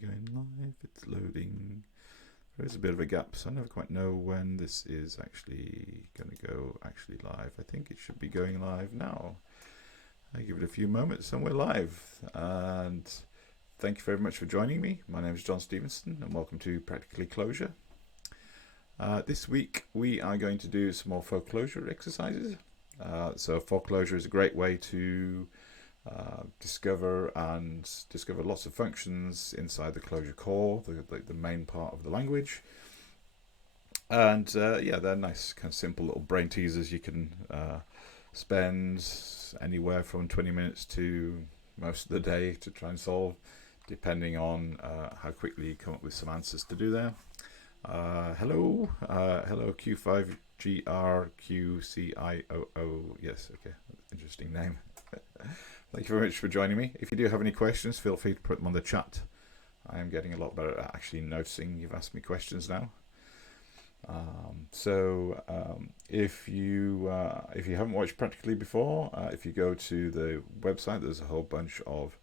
going live? It's loading. There is a bit of a gap, so I never quite know when this is actually going to go live. I think it should be going live now. I give it a few moments and we're live. And thank you very much for joining me. My name is John Stevenson and welcome to Practicalli Clojure. This week we are going to do some more 4Clojure exercises. So 4Clojure is a great way to discover lots of functions inside the Clojure core, the main part of the language. And yeah, they're nice, kind of simple little brain teasers. You can spend anywhere from 20 minutes to most of the day to try and solve, depending on how quickly you come up with some answers to do there. Hello Q5GRQCIOO. Yes, okay, interesting name. Thank you very much for joining me. If you do have any questions, feel free to put them on the chat. I am getting a lot better at actually noticing you've asked me questions now. If you haven't watched Practicalli before, if you go to the website, there's a whole bunch of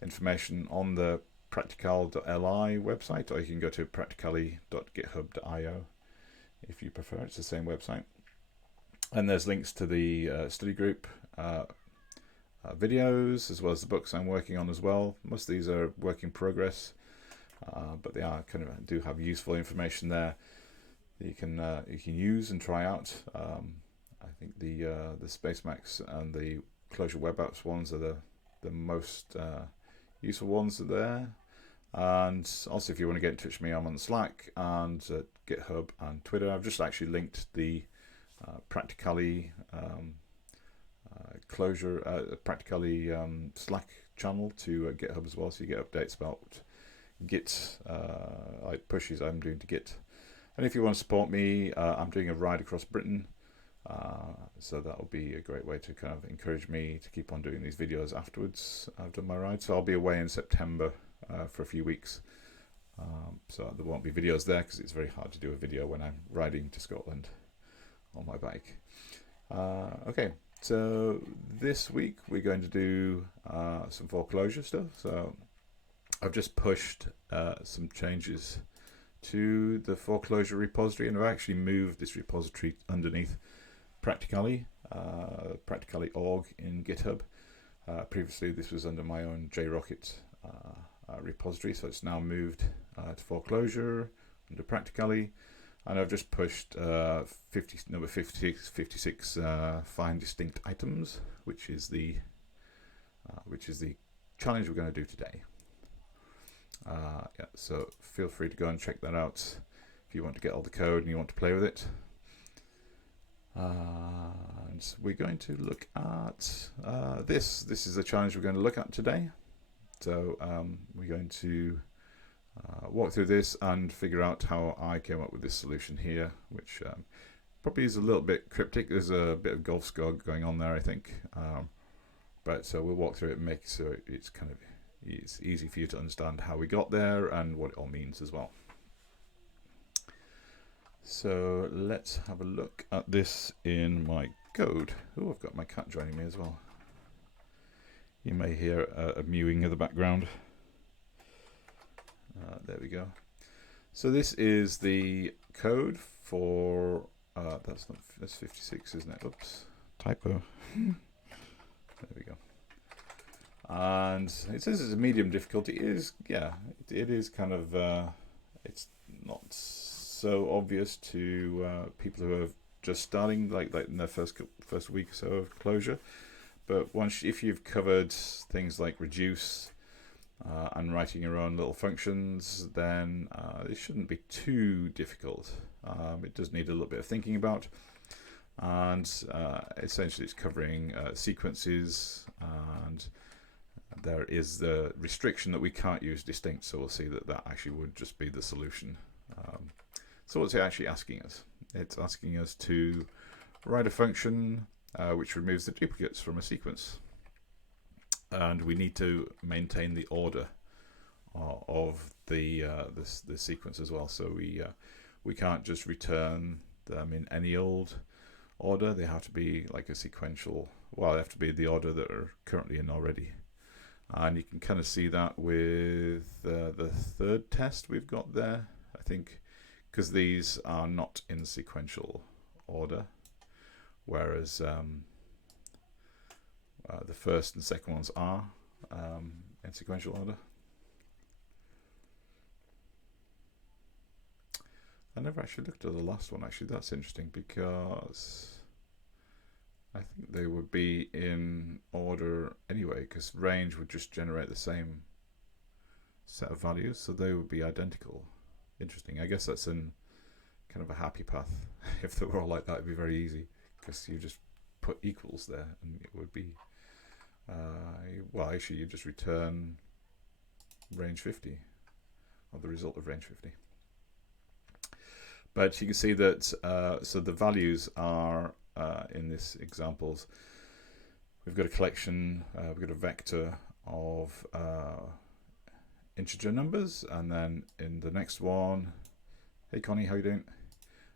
information on the practical.li website, or you can go to practicalli.github.io if you prefer. It's the same website. And there's links to the study group videos, as well as the books I'm working on as well. Most of these are work in progress, but they are do have useful information there that you can use and try out. I think the Spacemacs and the Clojure Web Apps ones are the most useful ones there. And also, if you want to get in touch with me, I'm on Slack and GitHub and Twitter. I've just actually linked the Practicalli Clojure, Practicalli Slack channel to GitHub as well, so you get updates about Git, like pushes I'm doing to Git. And if you want to support me, I'm doing a ride across Britain, so that will be a great way to kind of encourage me to keep on doing these videos afterwards I've done my ride. So I'll be away in September for a few weeks, so there won't be videos there because it's very hard to do a video when I'm riding to Scotland on my bike. Okay, so this week we're going to do some 4Clojure stuff. So I've just pushed some changes to the 4Clojure repository, and I've actually moved this repository underneath Practicalli, Practicalli.org in GitHub. Previously this was under my own JRocket repository, so it's now moved to 4Clojure under Practicalli, and I've just pushed number 56 find distinct items, which is the challenge we're going to do today. Yeah, so feel free to go and check that out if you want to get all the code and you want to play with it. And we're going to look at this. This is the challenge we're going to look at today. So we're going to walk through this and figure out how I came up with this solution here, which probably is a little bit cryptic. There's a bit of golf skog going on there, I think. But so we'll walk through it and make so it's easy for you to understand how we got there and what it all means as well. So let's have a look at this in my code. Oh, I've got my cat joining me as well. You may hear a mewing in the background. There we go. So this is the code for that's 56, isn't it? Oops, typo. There we go. And it says it's a medium difficulty. It is kind of it's not so obvious to people who are just starting, like in their first week or so of Clojure. But if you've covered things like reduce and writing your own little functions, then it shouldn't be too difficult. It does need a little bit of thinking about, and essentially it's covering sequences, and there is the restriction that we can't use distinct, so we'll see that actually would just be the solution. So what's it actually asking us? It's asking us to write a function which removes the duplicates from a sequence, and we need to maintain the order of the sequence as well. So we can't just return them in any old order. They have to be like a sequential. Well, they have to be the order that are currently in already. And you can kind of see that with the third test we've got there, I think, because these are not in sequential order, whereas the first and second ones are in sequential order. I never actually looked at the last one. Actually, that's interesting because I think they would be in order anyway, because range would just generate the same set of values, so they would be identical. Interesting. I guess that's in kind of a happy path. If they were all like that, it'd be very easy, because you just put equals there and it would be well, actually you just return range 50, or the result of range 50. But you can see that so the values are in this examples, we've got a collection, we've got a vector of integer numbers, and then in the next one, hey Connie, how you doing?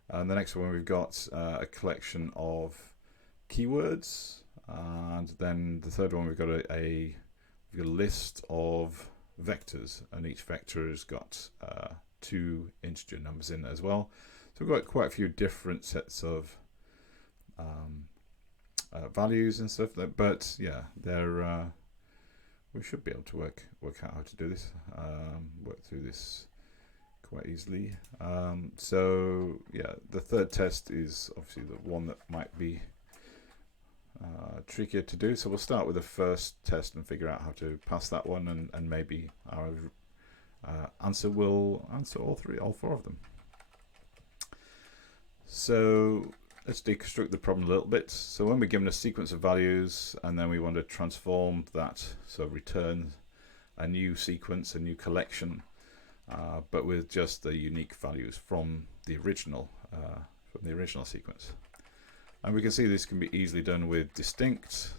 And the next one we've got a collection of keywords, and then the third one we've got a list of vectors, and each vector has got 2 integer numbers in it as well. So we've got quite a few different sets of values and stuff, but yeah, they're we should be able to work out how to do this, work through this quite easily. So yeah, the third test is obviously the one that might be trickier to do, so we'll start with the first test and figure out how to pass that one, and maybe our answer will answer all 4 of them. So let's deconstruct the problem a little bit. So when we're given a sequence of values and then we want to transform that, so return a new sequence, a new collection, but with just the unique values from the original sequence. And we can see this can be easily done with distinct.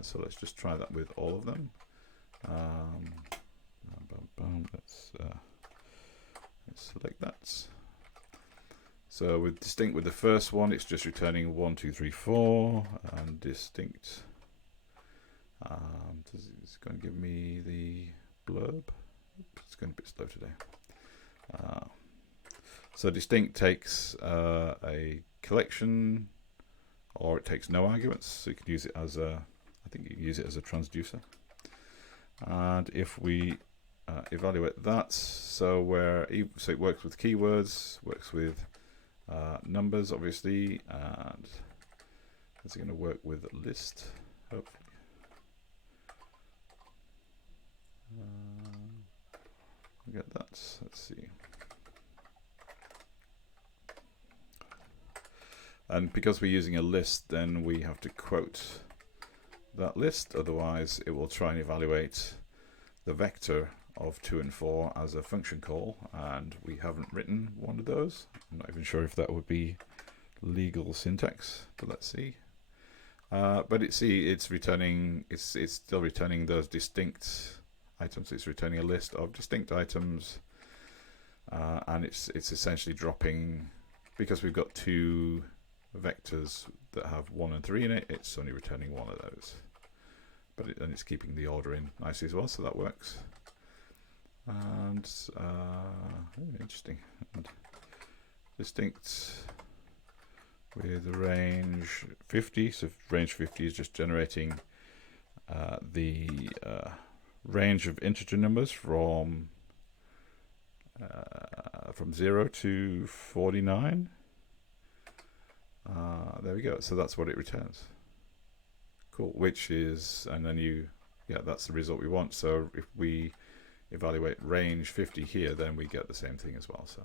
So let's just try that with all of them. Let's select that. So with distinct, with the first one, it's just returning 1, 2, 3, 4, and distinct. It's going to give me the blurb. It's going a bit slow today. So distinct takes a collection, or it takes no arguments. So you can use it as a, I think you can use it as a transducer. And if we evaluate that, so it works with keywords, works with numbers obviously, and it's going to work with a list, hopefully. We get that. Let's see. And because we're using a list, then we have to quote that list, otherwise it will try and evaluate the vector of 2 and 4 as a function call, and we haven't written one of those. I'm not even sure if that would be legal syntax, but let's see. But it's returning, it's still returning those distinct items. It's returning a list of distinct items, and it's essentially dropping, because we've got 2 vectors that have 1 and 3 in it, it's only returning 1 of those. But and it's keeping the order in nicely as well, so that works. And interesting. And distinct with range 50. So range 50 is just generating the range of integer numbers from 0 to 49. There we go. So that's what it returns. Cool. Which is, and then that's the result we want. So if we evaluate range 50 here, then we get the same thing as well. So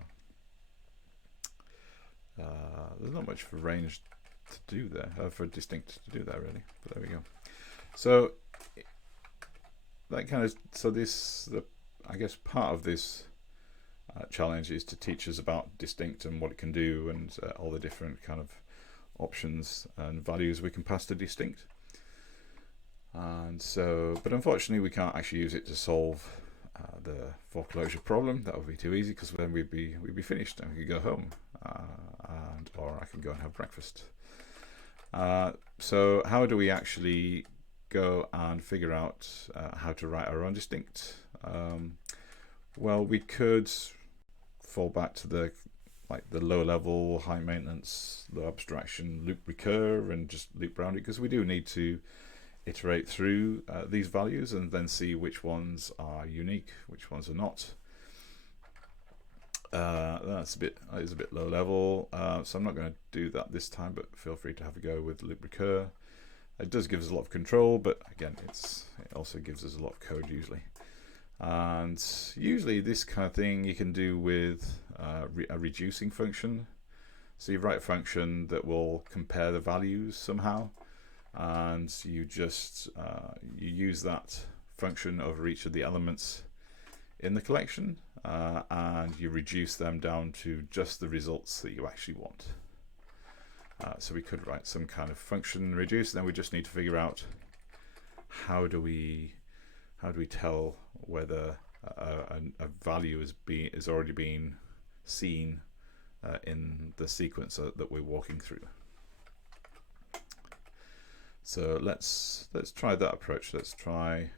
there's not much for range to do there, for distinct to do there really, but there we go. So that kind of, I guess part of this challenge is to teach us about distinct and what it can do, and all the different kind of options and values we can pass to distinct. And so, but unfortunately we can't actually use it to solve the 4Clojure problem. That would be too easy, because then we'd be finished and we could go home, or I could go and have breakfast. So how do we actually go and figure out how to write our own distinct? Well, we could fall back to the low level, high maintenance, low abstraction loop recur and just loop around it, because we do need to iterate through these values and then see which ones are unique, which ones are not. That is a bit low level, so I'm not going to do that this time, but feel free to have a go with loop recur. It does give us a lot of control, but again, it also gives us a lot of code usually. And usually this kind of thing you can do with a reducing function. So you write a function that will compare the values somehow, and you just you use that function over each of the elements in the collection, and you reduce them down to just the results that you actually want. So we could write some kind of function reduce, and then we just need to figure out how do we tell whether a value is already being seen in the sequence that we're walking through. So let's try that approach. Let's try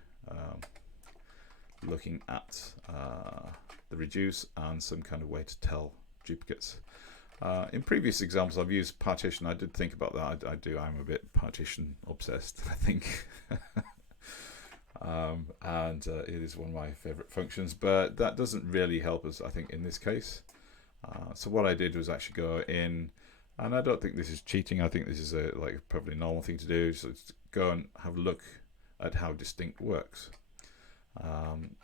looking at the reduce and some kind of way to tell duplicates. In previous examples I've used partition. I did think about that. I'm a bit partition obsessed, I think. And it is one of my favorite functions, but that doesn't really help us, I think, in this case. So what I did was actually go in, and I don't think this is cheating. I think this is a probably a normal thing to do. So let's go and have a look at how distinct works.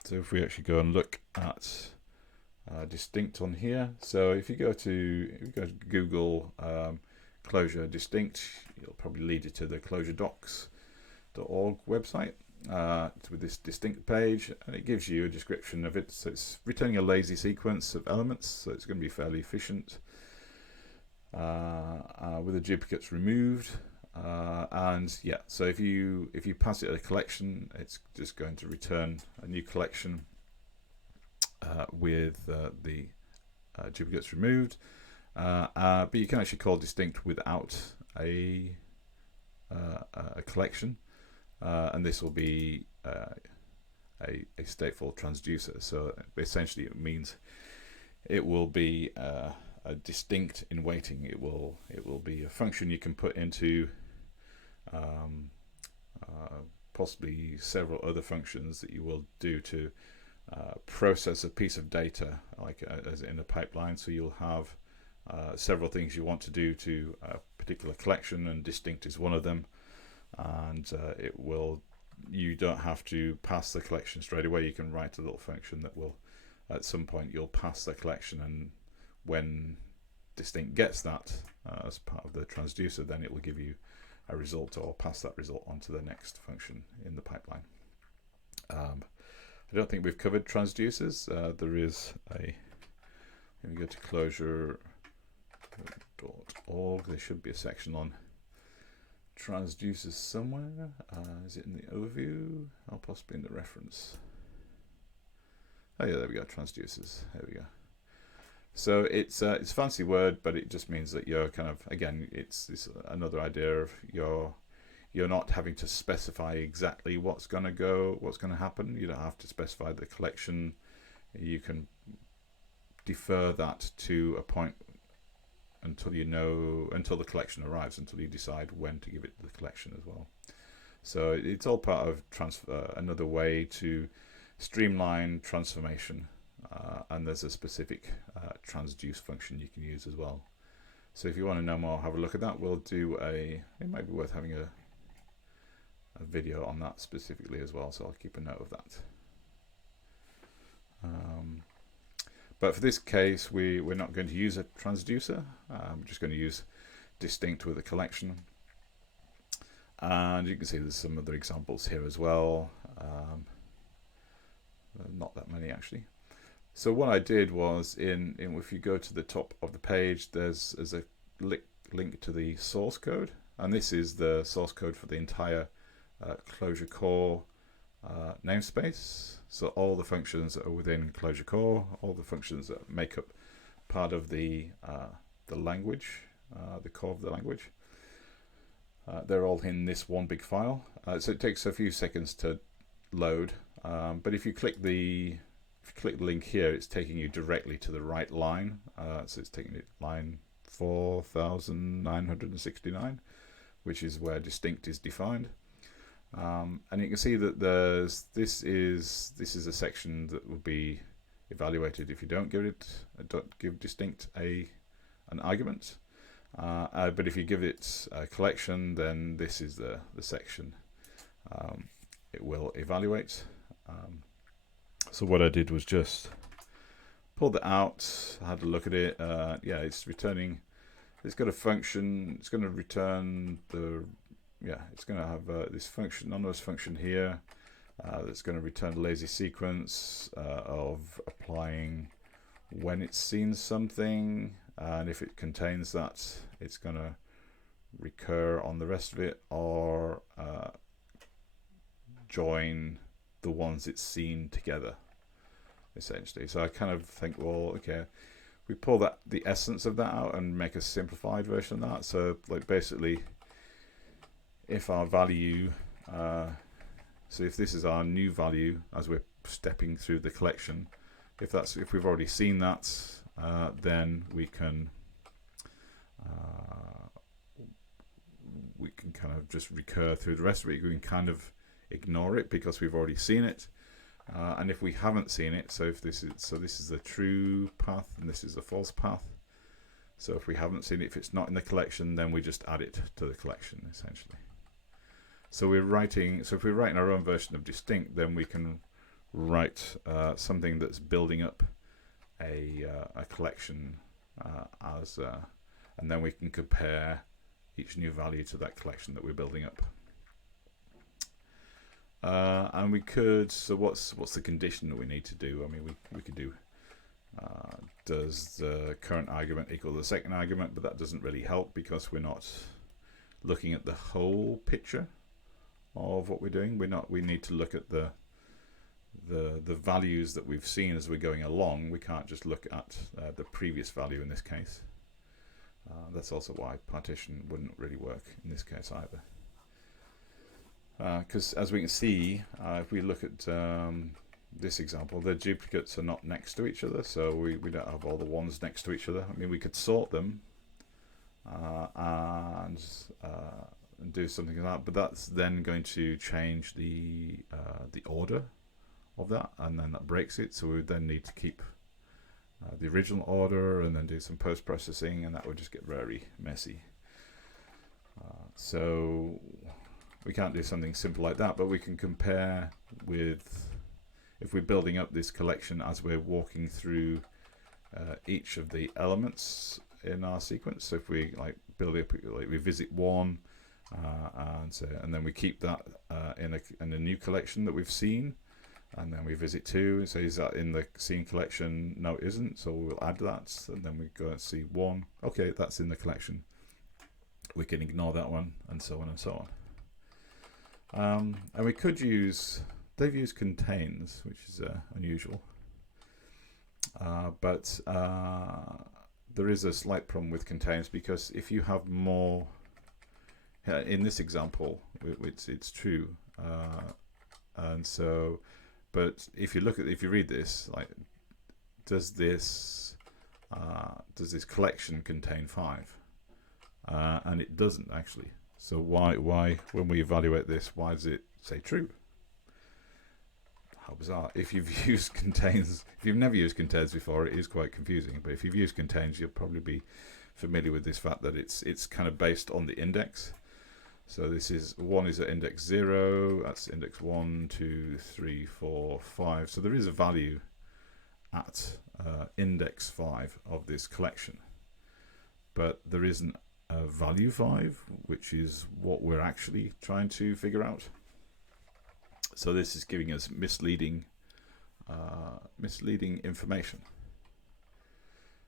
So if we actually go and look at distinct on here, so if you go to Google Clojure distinct, it'll probably lead you to the clojure-docs.org website with this distinct page, and it gives you a description of it. So it's returning a lazy sequence of elements, so it's going to be fairly efficient with the duplicates removed. And yeah, so if you pass it a collection, it's just going to return a new collection with the duplicates removed. But you can actually call distinct without a collection, and this will be a stateful transducer. So essentially, it means it will be a distinct in waiting. It will be a function you can put into possibly several other functions that you will do to process a piece of data, like as in a pipeline. So you'll have several things you want to do to a particular collection, and distinct is one of them. And you don't have to pass the collection straight away. You can write a little function that will, at some point, you'll pass the collection, and when distinct gets that as part of the transducer, then it will give you a result, or pass that result onto the next function in the pipeline. I don't think we've covered transducers. There is let me go to clojure.org. There should be a section on transducers somewhere. Is it in the overview? Or possibly in the reference? Oh yeah, there we go, transducers. There we go. So it's a fancy word, but it just means that you're kind of, again, it's another idea of you're not having to specify exactly what's going to happen. You don't have to specify the collection. You can defer that to a point until the collection arrives, until you decide when to give it the collection as well. So it's all part of another way to streamline transformation, and there's a specific transduce function you can use as well. So if you want to know more, have a look at that. We'll do it might be worth having a video on that specifically as well, so I'll keep a note of that. But for this case, we're not going to use a transducer. We're just going to use distinct with a collection. And you can see there's some other examples here as well. Not that many actually. So what I did was, if you go to the top of the page, there's a link to the source code, and this is the source code for the entire Clojure core namespace. So all the functions that are within Clojure core, all the functions that make up part of the language, the core of the language, they're all in this one big file. So it takes a few seconds to load, but if you you click the link here, it's taking you directly to the right line. So it's taking it line 4969, which is where distinct is defined. And you can see that this is a section that will be evaluated if you don't give distinct an argument. But if you give it a collection, then this is the section it will evaluate. So what I did was just pull that out, had a look at it. Yeah, it's returning. It's got a function. It's going to return the. Yeah, it's going to have this function, anonymous function here, that's going to return a lazy sequence of applying when it's seen something, and if it contains that, it's going to recur on the rest of it, or join the ones it's seen together, essentially. So I kind of think, well, okay, we pull the essence of that out and make a simplified version of that. So like basically, if our value, so if this is our new value as we're stepping through the collection, if we've already seen that, then we can kind of just recur through the rest of it. We can kind of ignore it because we've already seen it. And if we haven't seen it, so this is the true path and this is the false path. So if we haven't seen it, if it's not in the collection, then we just add it to the collection, essentially. So if we're writing our own version of distinct, then we can write something that's building up a collection and then we can compare each new value to that collection that we're building up. And we could. So what's the condition that we need to do? I mean, we could do. Does the current argument equal the second argument? But that doesn't really help because we're not looking at the whole picture of what we're doing. We need to look at the values that we've seen as we're going along. We can't just look at the previous value in this case. That's also why partition wouldn't really work in this case either. Because as we can see, if we look at this example, the duplicates are not next to each other, so we don't have all the ones next to each other. I mean, we could sort them and do something like that, but that's then going to change the order of that, and then that breaks it. So we would then need to keep the original order and then do some post-processing, and that would just get very messy. So we can't do something simple like that, but we can compare with, if we're building up this collection as we're walking through each of the elements in our sequence. So if we like build up, like we visit one, and then we keep that in a new collection that we've seen, and then we visit two. So is that in the seen collection? No, it isn't. So we'll add that, and then we go and see one. Okay, that's in the collection. We can ignore that one, and so on and so on. And we could use, they've used contains, which is unusual. But there is a slight problem with contains, because if you have more, in this example, it's true. And so, but if you read this, like, does this collection contain 5? And it doesn't actually. So why when we evaluate this, why does it say true? How bizarre. If you've used contains, if you've never used contains before, it is quite confusing. But if you've used contains, you'll probably be familiar with this fact that it's kind of based on the index. So this is 1 is at index 0, that's index 1, 2, 3, 4, 5. So there is a value at index 5 of this collection. But there isn't a value 5, which is what we're actually trying to figure out. So this is giving us misleading information.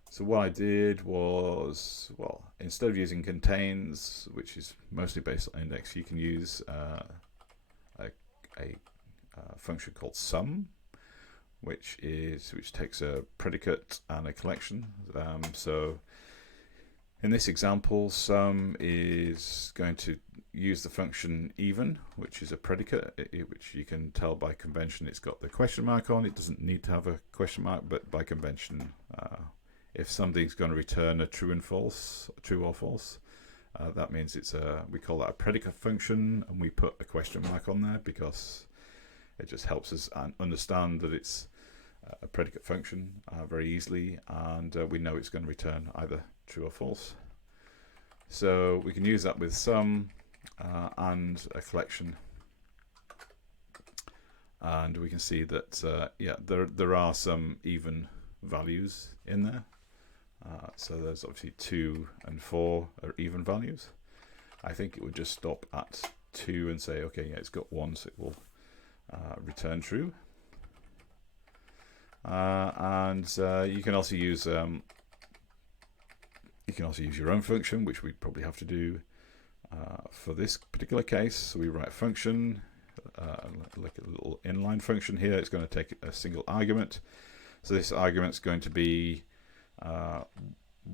So what I did was, well, instead of using contains, which is mostly based on index, you can use a function called sum, which takes a predicate and a collection. So in this example, sum is going to use the function even, which is a predicate, which you can tell by convention it's got the question mark on. It doesn't need to have a question mark, but by convention, if something's going to return a true and false, true or false, that means it's we call that a predicate function, and we put a question mark on there because it just helps us understand that it's a predicate function very easily, and we know it's going to return either true or false. So we can use that with sum and a collection, and we can see that yeah, there are some even values in there. So there's obviously 2 and 4 are even values. I think it would just stop at 2 and say, okay, yeah, it's got 1, so it will return true. And you can also use your own function, which we probably have to do for this particular case. So we write a function, like a little inline function here. It's going to take a single argument. So this argument is going to be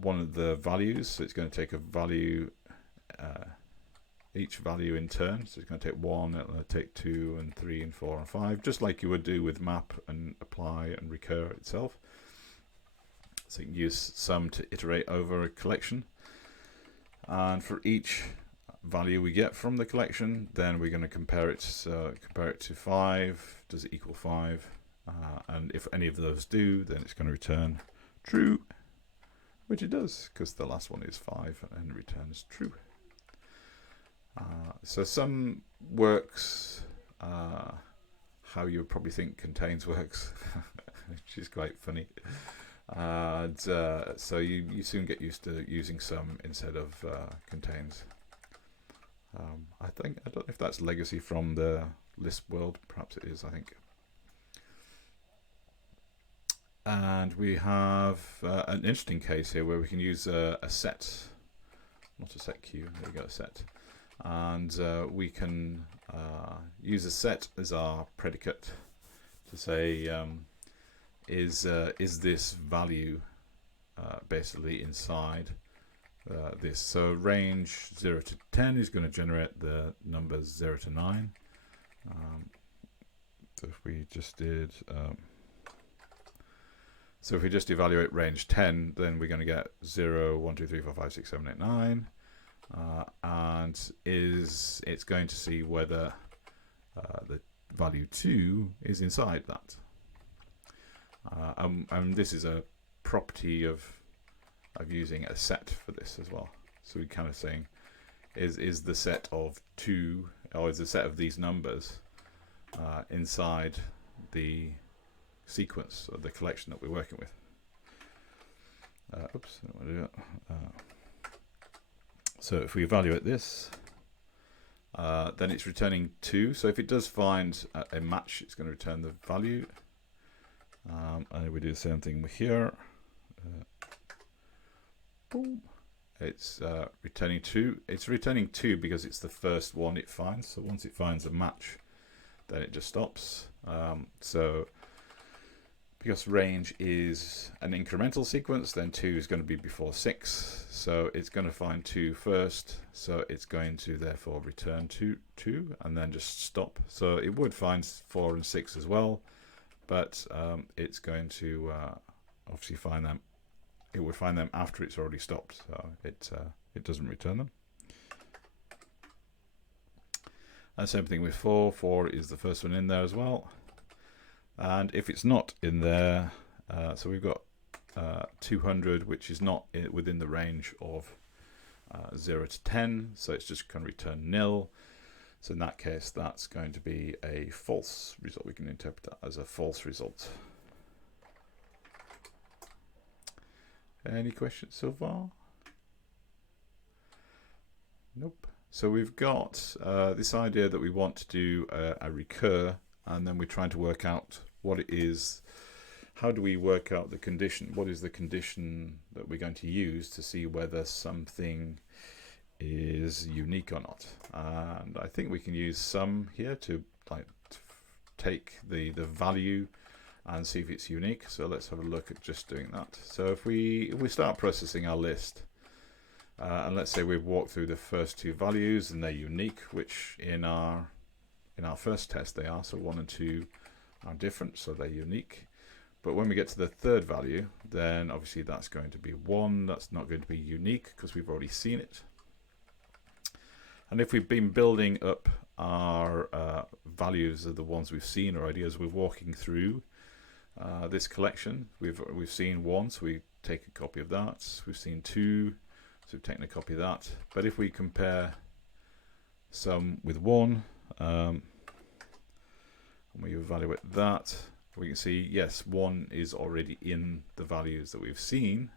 one of the values. So it's going to take a value, each value in turn. So it's going to take 1, it'll take 2 and 3 and 4 and 5, just like you would do with map and apply and recur itself. So you can use sum to iterate over a collection, and for each value we get from the collection, then we're going to compare it. So compare it to 5. Does it equal 5? And if any of those do, then it's going to return true, which it does, because the last one is 5 and returns true. So sum works how you would probably think contains works, which is quite funny. And so you soon get used to using sum instead of contains. I don't know if that's legacy from the Lisp world. Perhaps it is, I think. And we have an interesting case here where we can use a set, not a set queue. There we go, a set. And we can use a set as our predicate to say, is this value basically inside this? So range 0 to 10 is going to generate the numbers 0 to 9. So if we just did, so if we just evaluate range 10, then we're going to get 0, 1, 2, 3, 4, 5, 6, 7, 8, 9. And it's going to see whether the value 2 is inside that. And this is a property of using a set for this as well. So we're kind of saying, is the set of 2, or is the set of these numbers inside the sequence of the collection that we're working with? Oops, I don't want to do that. So if we evaluate this, then it's returning 2. So if it does find a match, it's going to return the value. And we do the same thing here. Boom. It's returning 2. It's returning 2 because it's the first one it finds. So once it finds a match, then it just stops. So because range is an incremental sequence, then 2 is going to be before 6. So it's going to find 2 first. So it's going to therefore return 2 and then just stop. So it would find 4 and 6 as well, but it's going to obviously find them. It would find them after it's already stopped. So it doesn't return them. And same thing with 4. 4 is the first one in there as well. And if it's not in there, so we've got 200, which is not within the range of 0 to 10, so it's just going to return nil. So in that case, that's going to be a false result. We can interpret that as a false result. Any questions so far? Nope. So we've got this idea that we want to do a recur, and then we're trying to work out what it is. How do we work out the condition? What is the condition that we're going to use to see whether something is unique or not? And I think we can use sum here to take the value and see if it's unique. So let's have a look at just doing that. So if we start processing our list, And let's say we've walked through the first two values and they're unique, which in our first test they are. So 1 and 2 are different, so they're unique. But when we get to the third value, then obviously that's going to be 1. That's not going to be unique because we've already seen it. And if we've been building up our values of the ones we've seen already as we're walking through this collection, we've seen 1, so we take a copy of that. We've seen 2, so we've taken a copy of that. But if we compare some with 1, and we evaluate that, we can see, yes, 1 is already in the values that we've seen.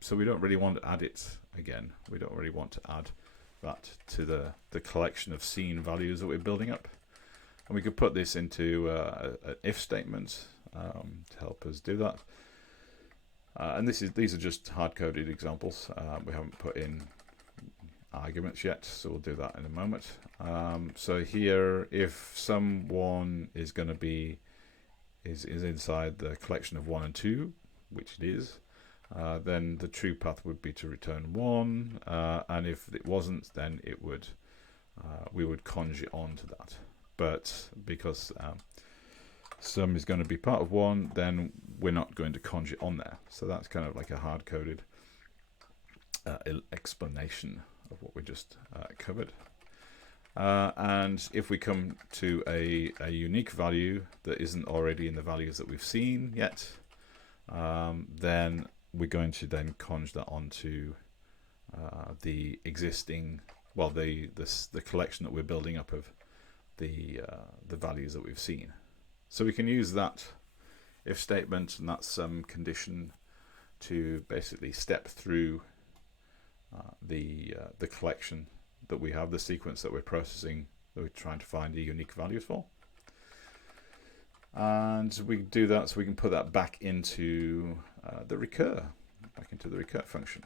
So we don't really want to add it again. We don't really want to add that to the collection of seen values that we're building up. And we could put this into an if statement to help us do that. And these are just hard-coded examples. We haven't put in arguments yet, so we'll do that in a moment. So here, if someone is going to be is inside the collection of 1 and 2, which it is, then the true path would be to return 1, and if it wasn't, then it would we would conjure on to that. But because some is going to be part of 1, then we're not going to conjure on there. So that's kind of like a hard-coded explanation of what we just covered. And if we come to a unique value that isn't already in the values that we've seen yet, then we're going to then conjure that onto the existing, well, the collection that we're building up of the values that we've seen. So we can use that if statement and that sum condition to basically step through the collection that we have, the sequence that we're processing, that we're trying to find the unique values for. And we do that so we can put that back into the recur function.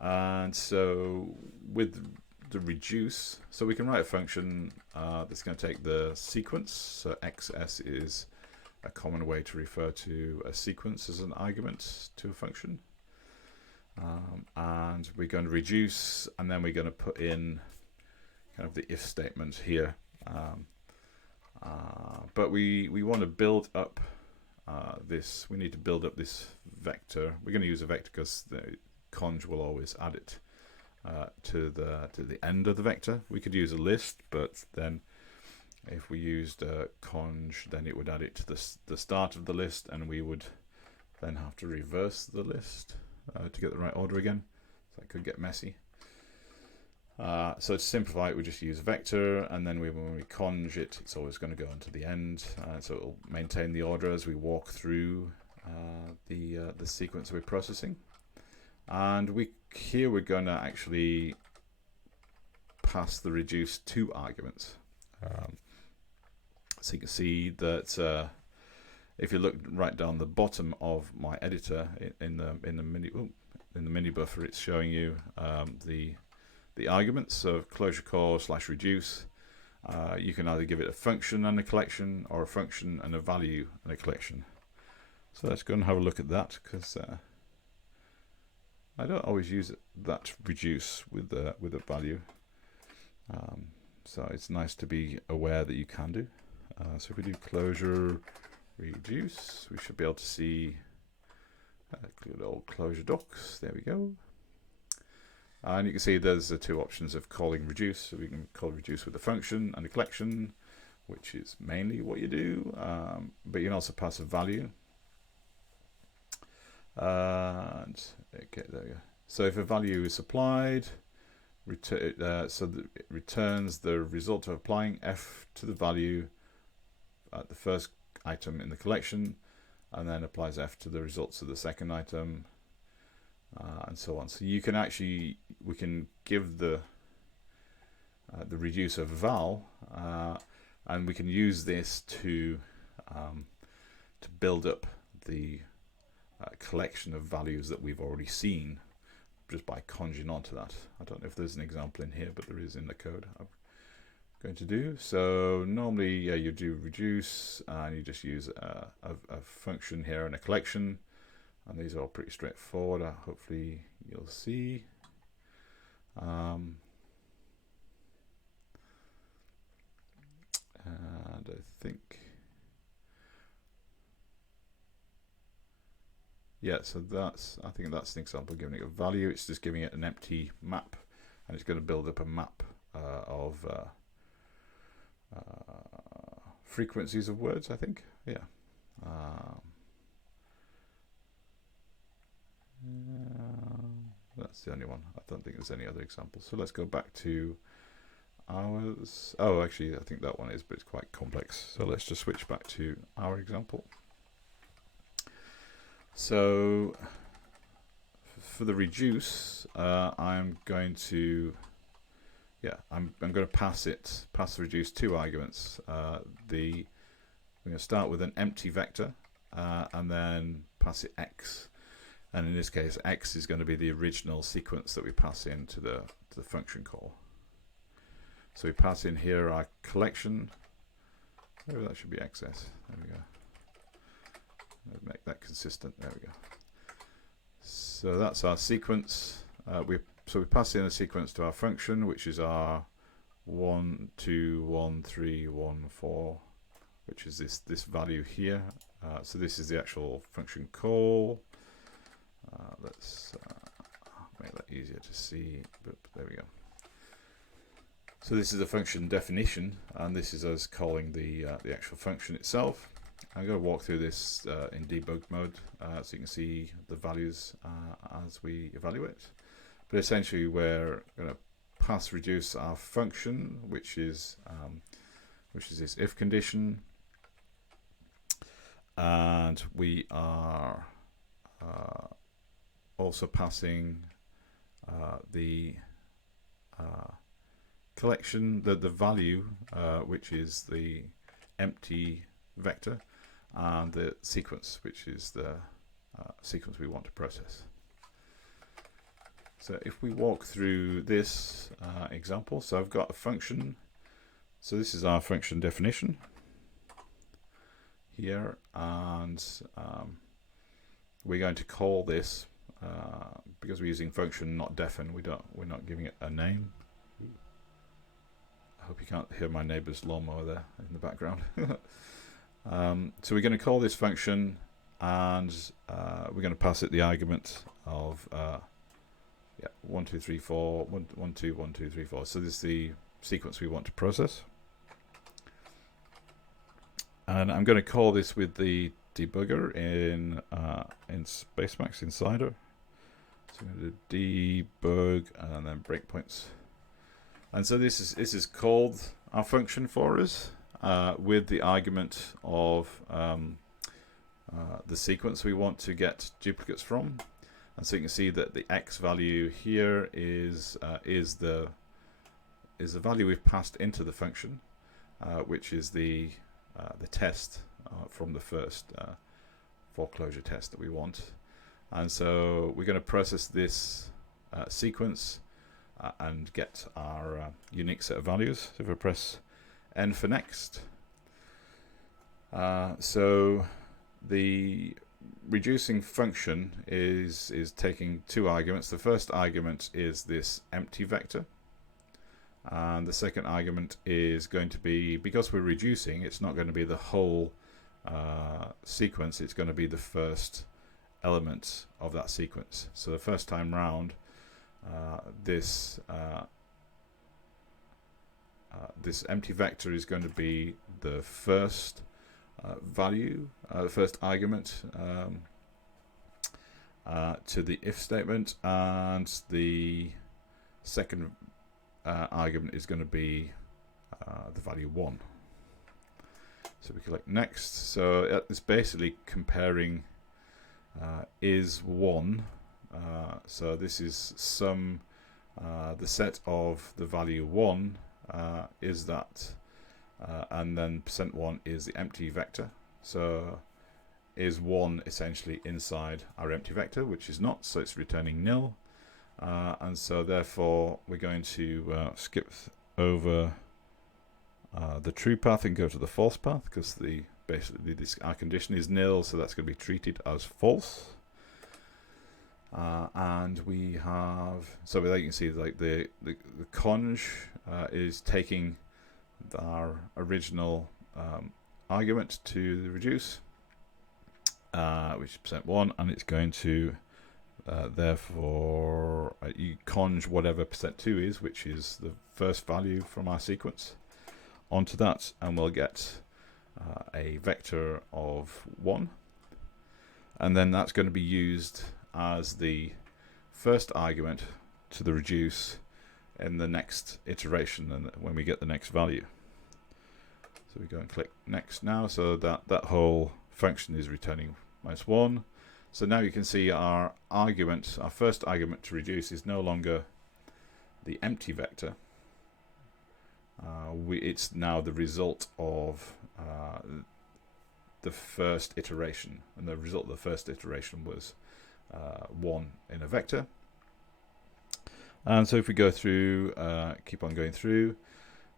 And so with the reduce, so we can write a function that's going to take the sequence. So xs is a common way to refer to a sequence as an argument to a function. And we're going to reduce, and then we're going to put in kind of the if statement here. But we want to build up this. We need to build up this vector. We're going to use a vector because the conj will always add it to the end of the vector. We could use a list, but then if we used conj, then it would add it to the start of the list, and we would then have to reverse the list to get the right order again. So that could get messy. So to simplify it, we just use vector, and then when we conj it, it's always going to go into the end. So it'll maintain the order as we walk through the sequence we're processing. And here we're going to actually pass the reduce 2 arguments. So you can see that if you look right down the bottom of my editor in the mini buffer, it's showing you the arguments of clojure core / reduce. You can either give it a function and a collection, or a function and a value and a collection. So let's go and have a look at that, because I don't always use that reduce with a value. So it's nice to be aware that you can do. So if we do clojure reduce, we should be able to see good old Clojure docs. There we go. And you can see there's the 2 options of calling reduce. So we can call reduce with a function and a collection, which is mainly what you do. But you can also pass a value. And okay, there we go. So if a value is applied, so that it returns the result of applying f to the value at the first item in the collection, and then applies f to the results of the second item, and so on. So you can actually, we can give the reduce of val, and we can use this to build up the collection of values that we've already seen just by conjuring onto that. I don't know if there's an example in here, but there is in the code I'm going to do. So normally, yeah, you do reduce, and you just use a function here and a collection, and these are all pretty straightforward. Hopefully you'll see. And I think, yeah, so I think that's an example giving it a value. It's just giving it an empty map, and it's going to build up a map of frequencies of words, I think. Yeah. That's the only one. I don't think there's any other examples. So let's go back to ours. Oh, actually, I think that one is, but it's quite complex. So let's just switch back to our example. So for the reduce, I'm going to, I'm going to pass the reduce two arguments. We're going to start with an empty vector and then pass it x. And in this case, x is going to be the original sequence that we pass into the function call. So we pass in here our collection. Maybe that should be XS. There we go. Let's make that consistent. There we go. So that's our sequence. So we pass in a sequence to our function, which is our 1, 2, 1, 3, 1, 4, which is this value here. So this is the actual function call. Let's make that easier to see. There we go. So this is the function definition, and this is us calling the actual function itself. I'm going to walk through this in debug mode so you can see the values as we evaluate. But essentially, we're going to pass reduce our function, which is this if condition, and we are also passing the collection, the value, which is the empty vector, and the sequence, which is the sequence we want to process. So if we walk through this example, so I've got a function. So this is our function definition here, and we're going to call this because we're using function, not defin. We're not giving it a name. I hope you can't hear my neighbour's lawnmower there in the background. So we're going to call this function, and we're going to pass it the argument of 1, 2, 3, 4, 1, 2, 1, 2, 3, 4. So this is the sequence we want to process. And I'm going to call this with the debugger in Spacemacs Insider. So I'm going to do debug and then breakpoints. And so this is called our function for us with the argument of the sequence we want to get duplicates from. And so you can see that the x value here is the value we've passed into the function, which is the test from the first 4Clojure test that we want. And so we're going to process this sequence and get our unique set of values. So if I press N for next, so the reducing function is taking two arguments. The first argument is this empty vector, and the second argument is going to be, because we're reducing, it's not going to be the whole sequence, it's going to be the first element of that sequence. So the first time round, this empty vector is going to be the first value, the first argument to the if statement, and the second argument is going to be the value 1. So we click next. So it's basically comparing is 1. So this is some the set of the value 1 is that, and then %1 is the empty vector. So is 1 essentially inside our empty vector, which is not, so it's returning nil. And so therefore we're going to skip over the true path and go to the false path, because basically our condition is nil, so that's going to be treated as false. and we have, so there you can see like the conj is taking our original argument to the reduce, which is %1, and it's going to therefore you conj whatever %2 is, which is the first value from our sequence, onto that, and we'll get a vector of 1, and then that's going to be used as the first argument to the reduce in the next iteration, and when we get the next value. So we go and click next now, so that whole function is returning -1. So now you can see our argument, our first argument to reduce, is no longer the empty vector. It's now the result of the first iteration, and the result of the first iteration was 1 in a vector. And so if we go through, keep on going through,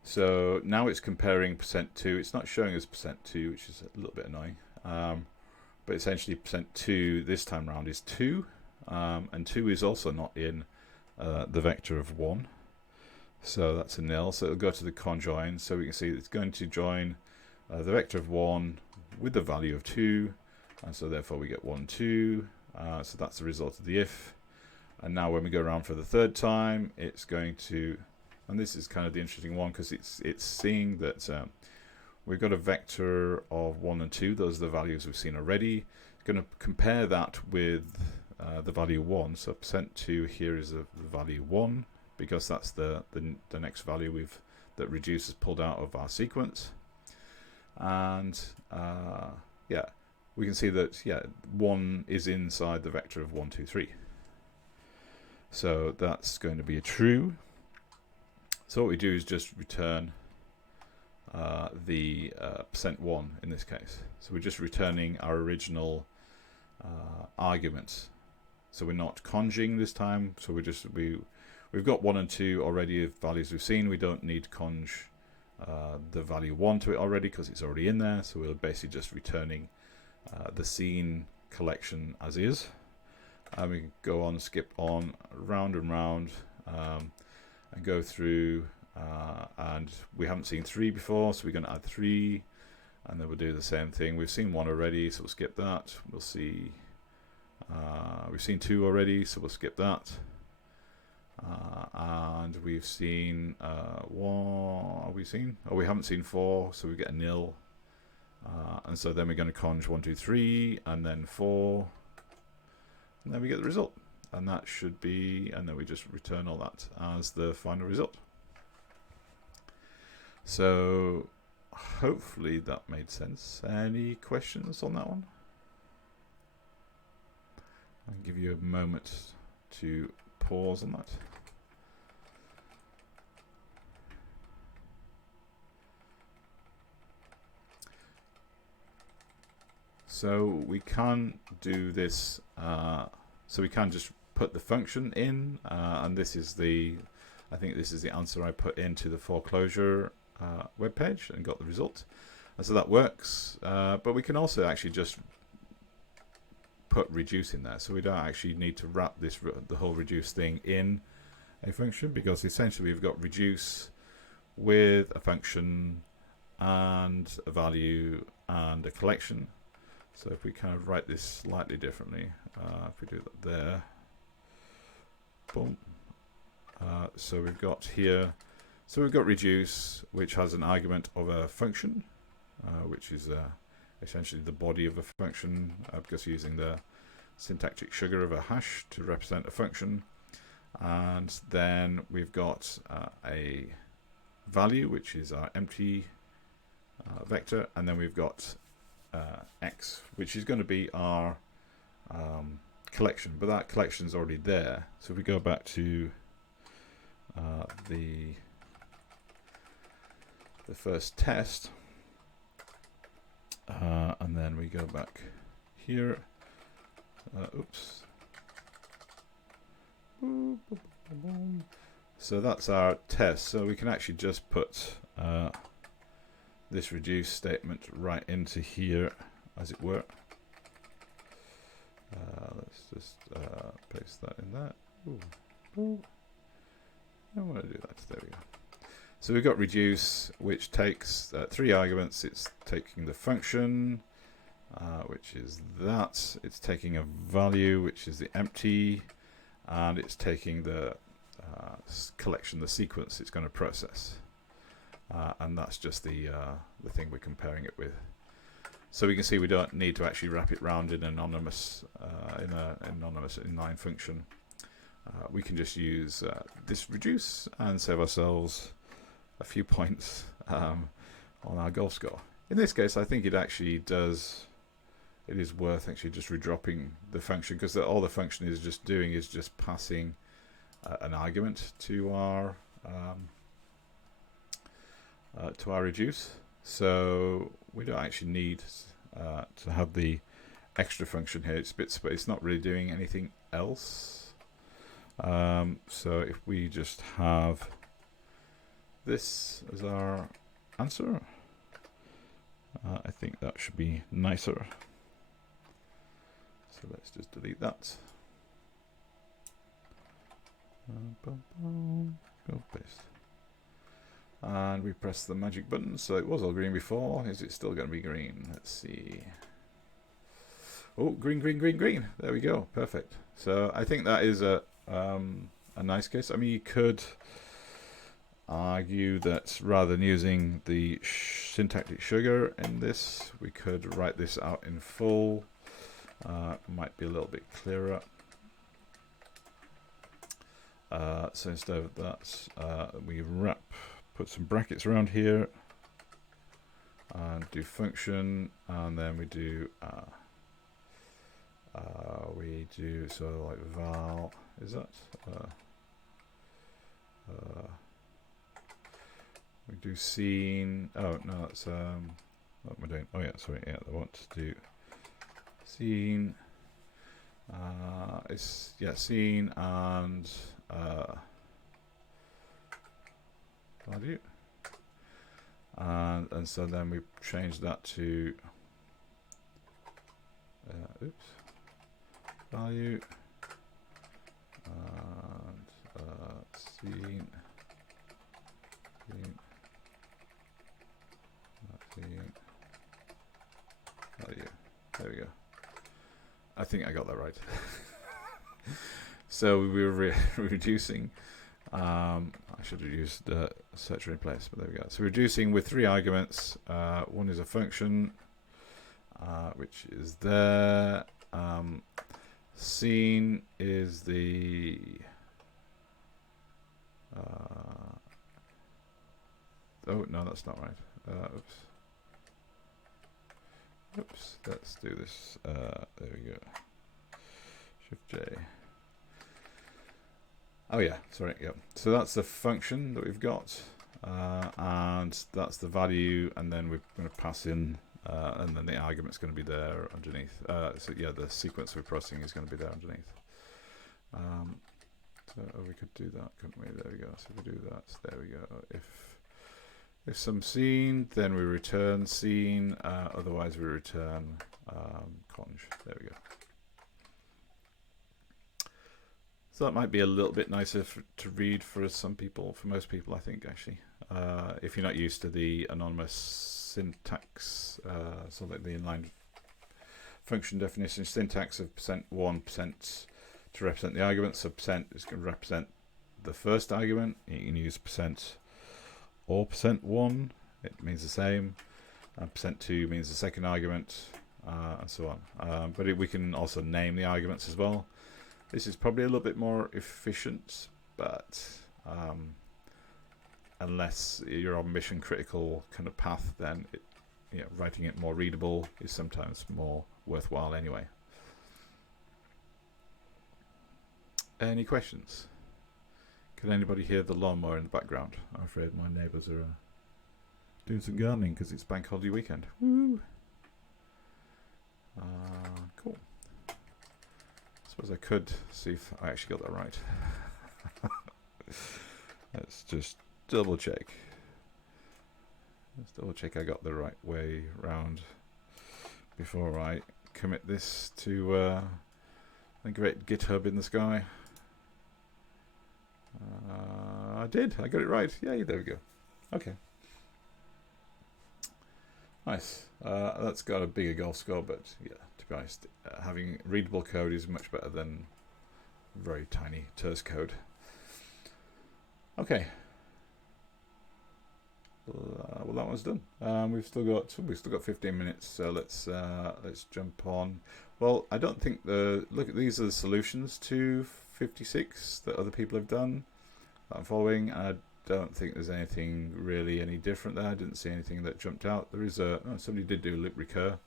so now it's comparing %2. It's not showing us %2, which is a little bit annoying, but essentially %2 this time around is 2, and 2 is also not in the vector of 1, so that's a nil. So it'll go to the conjoin, so we can see it's going to join the vector of 1 with the value of 2, and so therefore we get 1, 2. So that's the result of the if. And now when we go around for the third time, it's going to, and this is kind of the interesting one, because it's seeing that we've got a vector of 1 and 2. Those are the values we've seen already. It's going to compare that with the value 1. So %2 here is the value 1, because that's the next value that reduce is pulled out of our sequence. And yeah, we can see that 1 is inside the vector of 1, 2, 3. So that's going to be a true. So what we do is just return the %1 in this case. So we're just returning our original argument. So we're not conjing this time. So we've got 1 and 2 already of values we've seen. We don't need to conj the value 1 to it already, because it's already in there. So we're basically just returning the scene collection as is. And we can go on, skip on, round and round, and go through, and we haven't seen 3 before, so we're going to add 3, and then we'll do the same thing. We've seen 1 already, so we'll skip that. We'll see, we've seen 2 already, so we'll skip that. And we've seen 1, have we seen? Oh, we haven't seen 4, so we get a nil. And so then we're going to conj 1, 2, 3, and then 4, and then we get the result. And that should be, and then we just return all that as the final result. So hopefully that made sense. Any questions on that one? I'll give you a moment to pause on that. So we can do this, so we can just put the function in, and this is I think this is the answer I put into the 4Clojure web page and got the result. And so that works, but we can also actually just put reduce in there, so we don't actually need to wrap the whole reduce thing in a function, because essentially we've got reduce with a function and a value and a collection. So if we kind of write this slightly differently, if we do that there, boom. So we've got here, so we've got reduce, which has an argument of a function, which is essentially the body of a function, because using the syntactic sugar of a hash to represent a function. And then we've got a value, which is our empty vector, and then we've got x, which is going to be our collection, but that collection is already there. So if we go back to the first test, and then we go back here, oops, so that's our test. So we can actually just put this reduce statement right into here, as it were. Let's just paste that in there. Ooh. Ooh. I want to do that. There we go. So we've got reduce, which takes 3 arguments. It's taking the function, which is that. It's taking a value, which is the empty, and it's taking the collection, the sequence it's going to process. And that's just the thing we're comparing it with. So we can see we don't need to actually wrap it round in an anonymous inline function. We can just use this reduce and save ourselves a few points on our goal score. In this case, I think it actually does. It is worth actually just redropping the function, because all the function is just doing is just passing an argument to our reduce. So we don't actually need to have the extra function here. It's not really doing anything else. So if we just have this as our answer, I think that should be nicer. So let's just delete that. Go paste. And we press the magic button. So it was all green before. Is it still going to be green? Let's see. Oh, green, green, green, green. There we go. Perfect. So I think that is a nice case. I mean, you could argue that rather than using the syntactic sugar in this, we could write this out in full. Might be a little bit clearer. So instead of that, we put some brackets around here and do function, and then we do sort of like val. Is that we do scene? Oh no, that's what am I doing? Oh yeah, sorry, yeah, I want to do scene. It's scene and value, and so then we change that to value and scene. Value. There we go. I think I got that right. So we were reducing. I should have used search replace, but there we go. So reducing with 3 arguments. One is a function, which is there. Scene is the oh no, that's not right. Oops. Let's do this. There we go. Shift J. Oh yeah, sorry. Yep. So that's the function that we've got, and that's the value, and then we're going to pass in, and then the argument's going to be there underneath. So yeah, the sequence we're processing is going to be there underneath. So we could do that, couldn't we? There we go. So if we do that, there we go. If some scene, then we return scene. Otherwise, we return conj. There we go. So that might be a little bit nicer to read for some people, for most people, I think, actually. If you're not used to the anonymous syntax, so like the inline function definition, syntax of %1% to represent the argument. So percent is going to represent the first argument. You can use % or %1, it means the same. %2 means the second argument, and so on. But we can also name the arguments as well. This is probably a little bit more efficient, but unless you're on mission critical kind of path, then writing it more readable is sometimes more worthwhile anyway. Any questions? Can anybody hear the lawnmower in the background? I'm afraid my neighbours are doing some gardening because it's bank holiday weekend. Woo! Cool. I suppose I could see if I actually got that right. Let's just double check. Let's double check I got the right way round before I commit this to a great GitHub in the sky. I did. I got it right. Yay, there we go. Okay. Nice. That's got a bigger golf score, but yeah, to be honest, having readable code is much better than very tiny terse code. Okay. Well, that one's done. We've still got 15 minutes, so let's jump on. Well, I don't think look at these are the solutions to 56 that other people have done that I'm following. I don't think there's anything really any different there. I didn't see anything that jumped out. There is somebody did do loop recur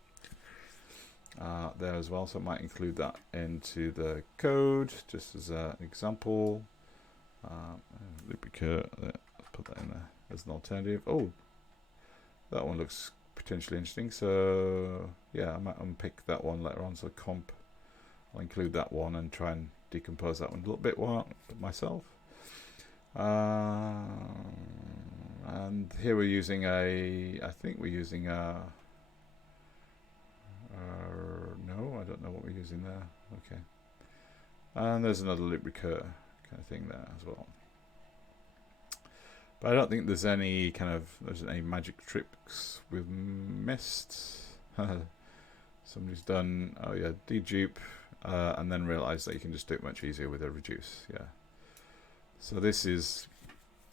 there as well, so I might include that into the code just as an example. Loop recur, let's put that in there as an alternative. Oh, that one looks potentially interesting, so yeah, I might unpick that one later on. So comp, I'll include that one and try and decompose that one a little bit myself. And here we're using I think we're using no, I don't know what we're using there. Okay, and there's another loop recur kind of thing there as well. But I don't think there's any magic tricks we've missed. Somebody's done, oh yeah, dedupe, and then realized that you can just do it much easier with a reduce. Yeah. So this is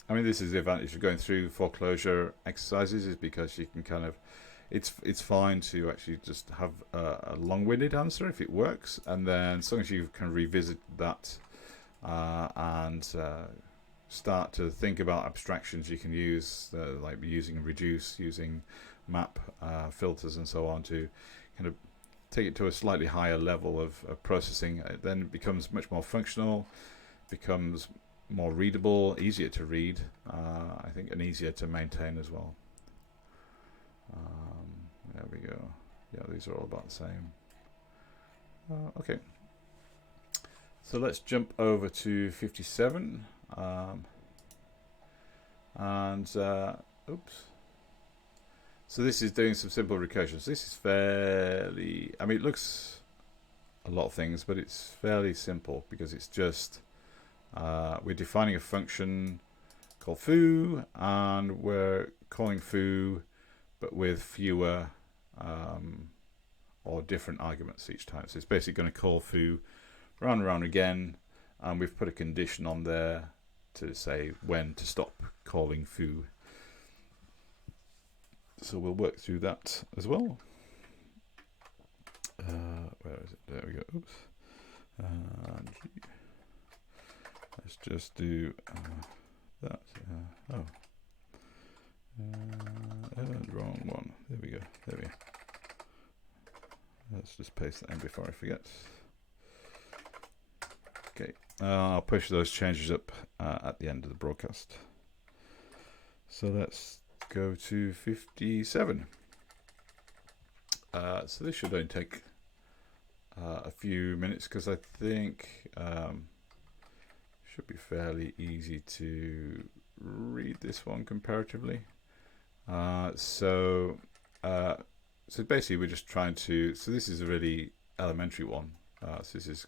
the advantage of going through 4Clojure exercises, is because you can it's fine to actually just have a long-winded answer if it works, and then as long as you can revisit that and start to think about abstractions you can use, like using reduce, using map filters and so on, to kind of take it to a slightly higher level of processing. It then becomes much more functional, becomes more readable, easier to read, I think, and easier to maintain as well. There we go. Yeah, these are all about the same. Okay. So let's jump over to 57. Oops. So this is doing some simple recursions. This is fairly, it looks a lot of things, but it's fairly simple because it's just we're defining a function called foo, and we're calling foo, but with fewer or different arguments each time. So it's basically going to call foo round and round again, and we've put a condition on there to say when to stop calling foo. So we'll work through that as well. Where is it? There we go. Oops. Let's just do that. Wrong one. There we go. There we go. Let's just paste that in before I forget. Okay. I'll push those changes up at the end of the broadcast. So let's go to 57. So this should only take a few minutes, because I think should be fairly easy to read this one comparatively. So basically we're just trying to, so this is a really elementary one. So this is,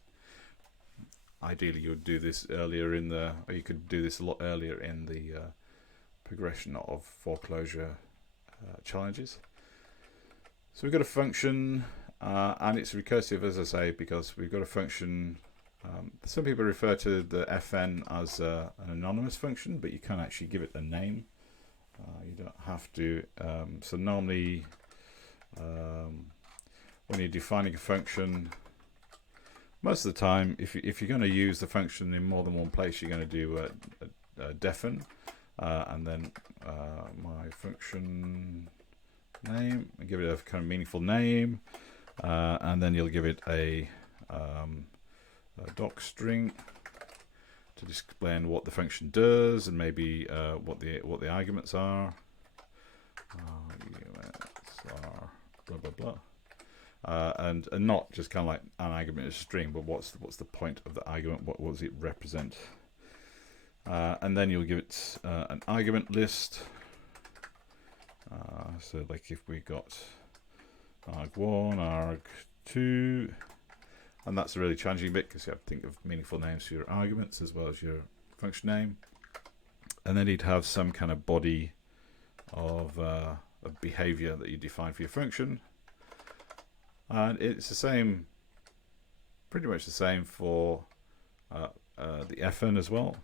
ideally you would do this earlier in the, or you could do this a lot earlier in the progression of 4Clojure challenges. So we've got a function, and it's recursive, as I say, because we've got a function. Some people refer to the fn as an anonymous function, but you can actually give it a name. You don't have to. So normally, when you're defining a function, most of the time, if you're going to use the function in more than one place, you're going to do a defin, and then my function name, and give it a kind of meaningful name, and then you'll give it a doc string to explain what the function does, and maybe what the arguments are. Blah blah blah, and not just kind of like an argument is a string, but what's the point of the argument? What does it represent? And then you'll give it an argument list. So like if we got arg1, arg2, And that's a really challenging bit because you have to think of meaningful names for your arguments as well as your function name. And then you'd have some kind of body of behavior that you define for your function. And it's the same, pretty much the same for the fn as well.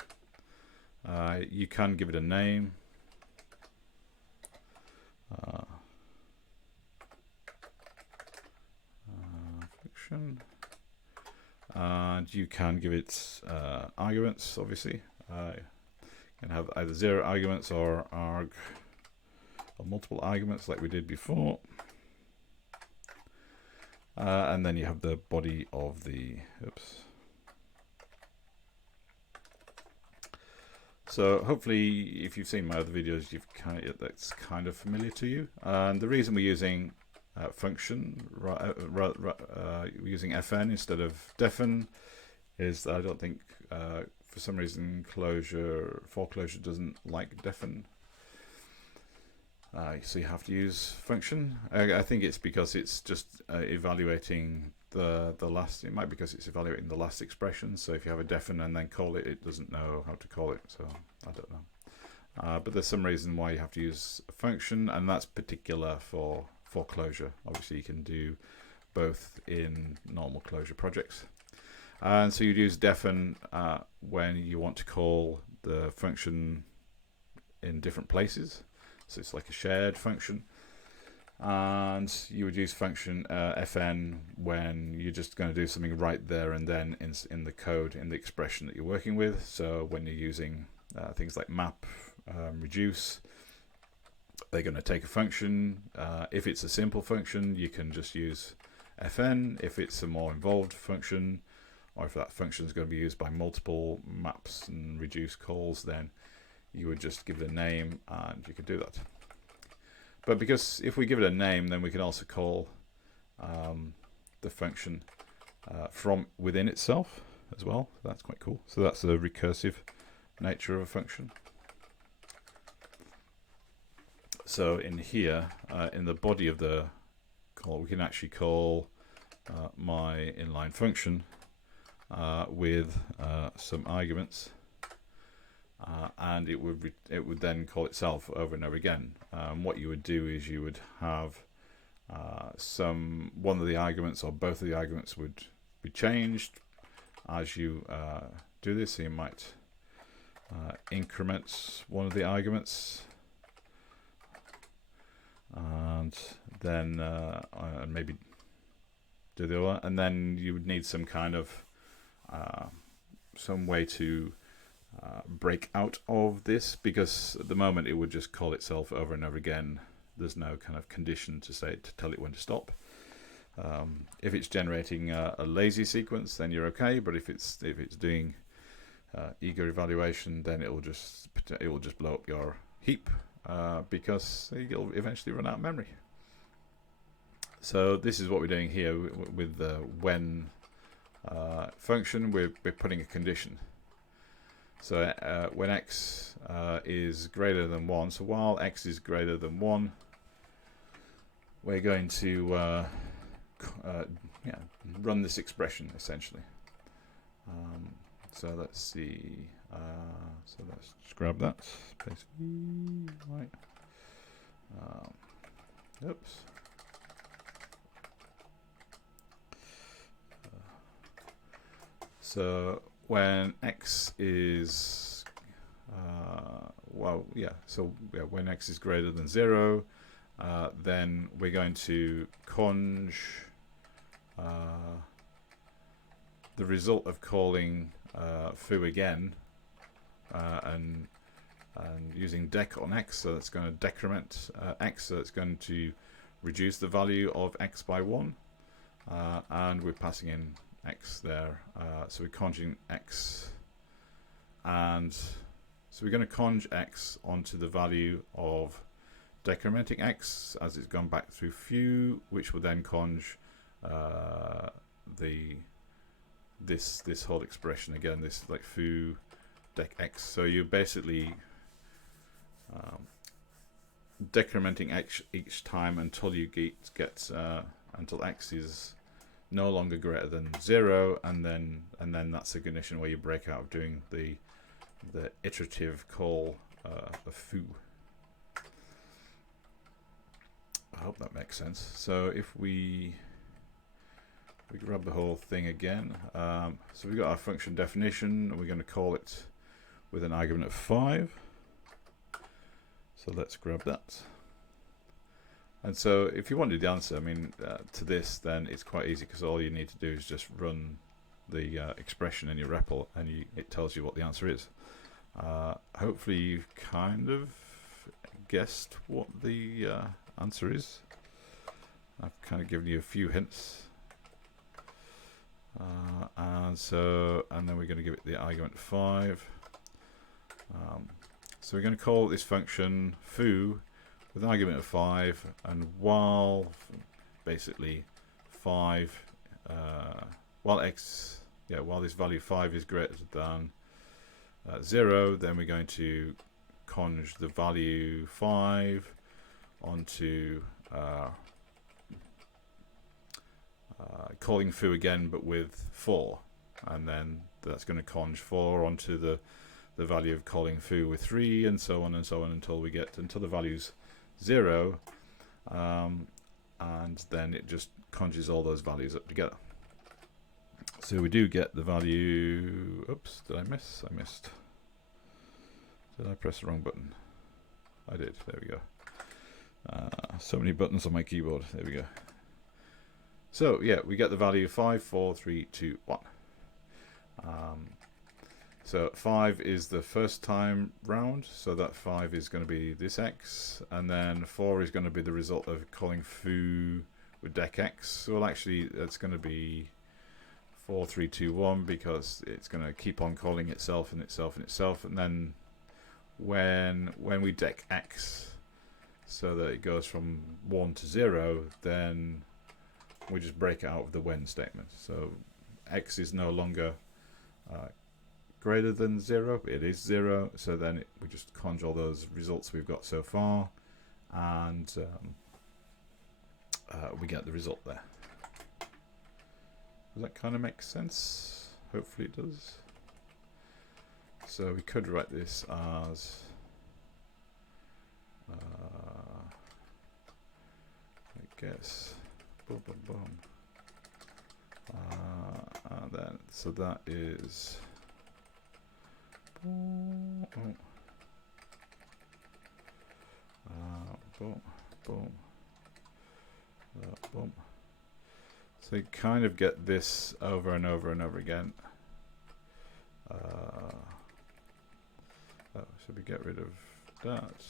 You can give it a name. Function. And you can give it arguments, obviously. You can have either 0 arguments or multiple arguments like we did before. And then you have the body of the, oops. So hopefully, if you've seen my other videos, that's kind of familiar to you. And the reason we're using function, we're using fn instead of defin, is that I don't think for some reason 4Clojure doesn't like defin. So you have to use function. I think it's because it's just evaluating the last. It might be because it's evaluating the last expression. So if you have a defin and then call it, it doesn't know how to call it. So I don't know. But there's some reason why you have to use a function, and that's particular for Clojure. Obviously, you can do both in normal Clojure projects. And so you'd use defin when you want to call the function in different places. So it's like a shared function. And you would use function fn when you're just going to do something right there and then in the code, in the expression that you're working with. So when you're using things like map, reduce, they're going to take a function. If it's a simple function, you can just use fn. If it's a more involved function, or if that function is going to be used by multiple maps and reduce calls, then you would just give it a name and you could do that. But because if we give it a name, then we can also call the function from within itself as well. That's quite cool. So that's the recursive nature of a function. So in here, in the body of the call, we can actually call my inline function with some arguments. And it would then call itself over and over again. What you would do is you would have one of the arguments or both of the arguments would be changed as you do this. So you might increment one of the arguments, and then maybe do the other one, and then you would need some kind of some way to break out of this, because at the moment it would just call itself over and over again. There's no kind of condition to tell it when to stop. If it's generating a lazy sequence, then you're okay. But if it's doing eager evaluation, then it will just blow up your heap because you'll eventually run out of memory. So this is what we're doing here with the when function. We're putting a condition. So when x is greater than 1, so while x is greater than 1, we're going to run this expression essentially. So let's see. So let's just grab that. Space V, right. Oops. So when x is when x is greater than 0, then we're going to conj the result of calling foo again and using dec on x, so it's going to decrement x, so it's going to reduce the value of x by 1, and we're passing in x there, so we're conjing x, and so we're going to conj x onto the value of decrementing x as it's gone back through foo, which will then conj this whole expression again, this like foo dec x. So you're basically decrementing x each time until you get until x is no longer greater than 0, and then that's the condition where you break out of doing the iterative call of foo. I hope that makes sense. So if we grab the whole thing again, so we've got our function definition, and we're going to call it with an argument of 5. So let's grab that. And so if you wanted the answer, I mean, to this, then it's quite easy, because all you need to do is just run the expression in your REPL, and it tells you what the answer is. Hopefully you've kind of guessed what the answer is. I've kind of given you a few hints. And then we're going to give it the argument 5. So we're going to call this function foo with an argument of 5, and while basically 5, while this value 5 is greater than 0, then we're going to conj the value 5 onto calling foo again, but with 4, and then that's going to conj 4 onto the value of calling foo with 3, and so on until we get until the value's 0, and then it just conjues all those values up together. So we do get the value. Oops, did I miss? I missed. Did I press the wrong button? I did. There we go. So many buttons on my keyboard. There we go. So yeah, we get the value 5, 4, 3, 2, 1. So 5 is the first time round, so that 5 is going to be this x, and then 4 is going to be the result of calling foo with dec x. So well, actually, that's going to be 4, 3, 2, 1, because it's going to keep on calling itself and itself and itself, and then when we dec x, so that it goes from 1 to 0, then we just break it out of the when statement. So x is no longer greater than 0, it is 0, so then we just conj all those results we've got so far, and we get the result there. Does that kind of make sense? Hopefully it does. So we could write this as I guess boom, boom, boom. And then so that is boom, boom, boom. So you kind of get this over and over and over again. Should we get rid of that?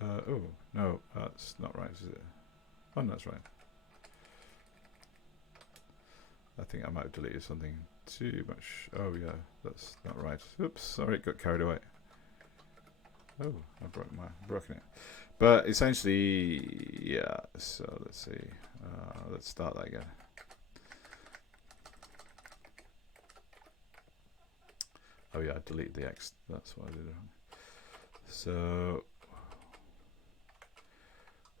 Oh, no, that's not right, is it? Oh, no, that's right. I think I might have deleted something too much. Oh, yeah, that's not right. Oops, sorry, it got carried away. Oh, I broken it. But essentially, yeah, so let's see. Let's start that again. Oh yeah, I deleted the X. That's what I did wrong. So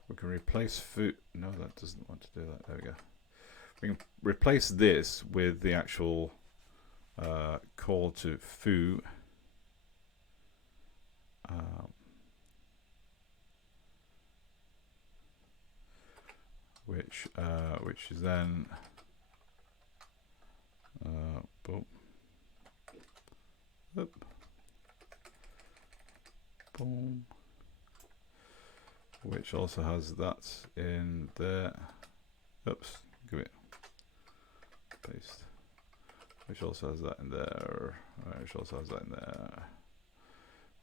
we can replace foo. No, that doesn't want to do that. There we go. We can replace this with the actual call to foo. Which is then boom, up, boom, which also has that in there. Oops, give it paste. Which also has that in there. Which also has that in there.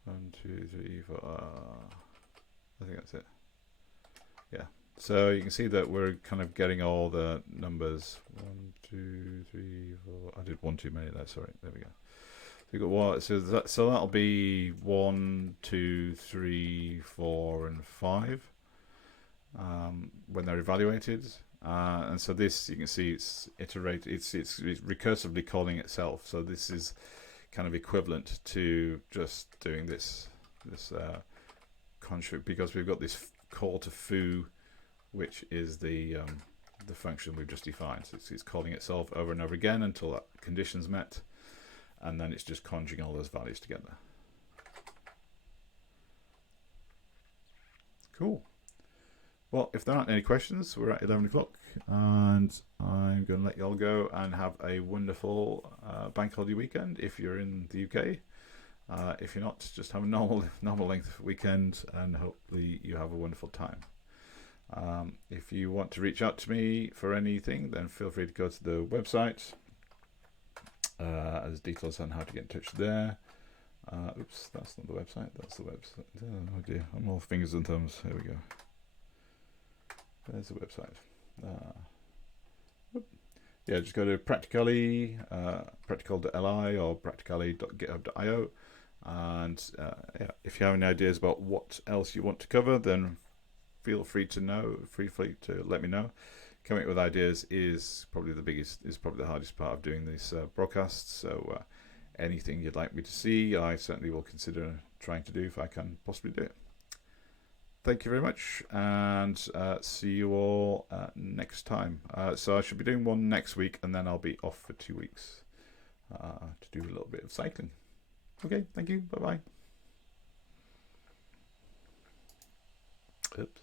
1, 2, 3, 4. I think that's it. Yeah. So you can see that we're kind of getting all the numbers. 1, 2, 3, 4. I did one too many there. Sorry. There we go. So you got what? So that'll be 1, 2, 3, 4, and 5 when they're evaluated. And so this, you can see, it's iterated. It's recursively calling itself. So this is kind of equivalent to just doing this construct, because we've got this call to foo, which is the function we've just defined. So it's calling itself over and over again until that condition's met, and then it's just conjuring all those values together. Cool. Well, if there aren't any questions, we're at 11 o'clock, and I'm going to let you all go and have a wonderful bank holiday weekend if you're in the UK. If you're not, just have a normal length weekend, and hopefully you have a wonderful time. If you want to reach out to me for anything, then feel free to go to the website. There's details on how to get in touch there. Oops, that's not the website, that's the website. Oh dear, I'm all fingers and thumbs. Here we go. There's the website. Yeah, just go to Practicalli, practical.li or practicalli.github.io. And yeah, if you have any ideas about what else you want to cover, then feel free to let me know. Coming up with ideas is probably the hardest part of doing these broadcasts. So anything you'd like me to see, I certainly will consider trying to do if I can possibly do it. Thank you very much, and see you all next time. So I should be doing one next week, and then I'll be off for 2 weeks to do a little bit of cycling. Okay, thank you. Bye-bye. Oops.